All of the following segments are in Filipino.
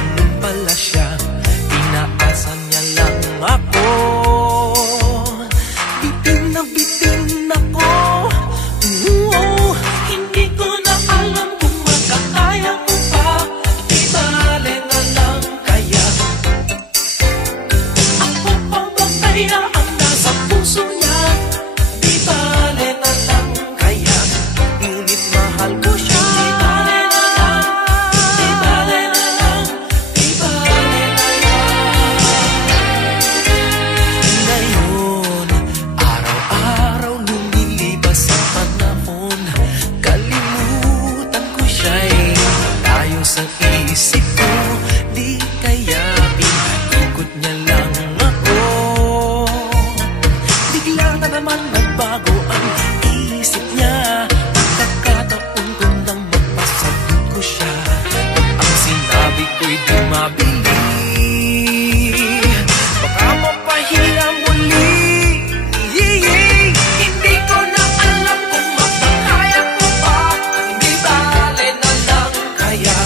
ganun pala siya. Inaasa niya lang ako. Bitin ako. Hindi ko na alam kung makakaya ko pa. Di bale na lang kaya. Ako pa ba kaya ang nasa puso niya? Di bale na lang kaya. Ngunit mahal ko siya. Sa isip ko, di kaya ikot niya lang ako. Bigla na naman nagbago ang isip niya. Pagkakataon ko nang mapasagot ko siya. Ang sinabi ko'y di mabili. Baka mapahiya muli. Hindi ko na alam kung makakaya ko pa. Di bale na lang kaya.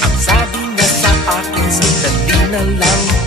Ang sabi niya sa akin, sandali na lang.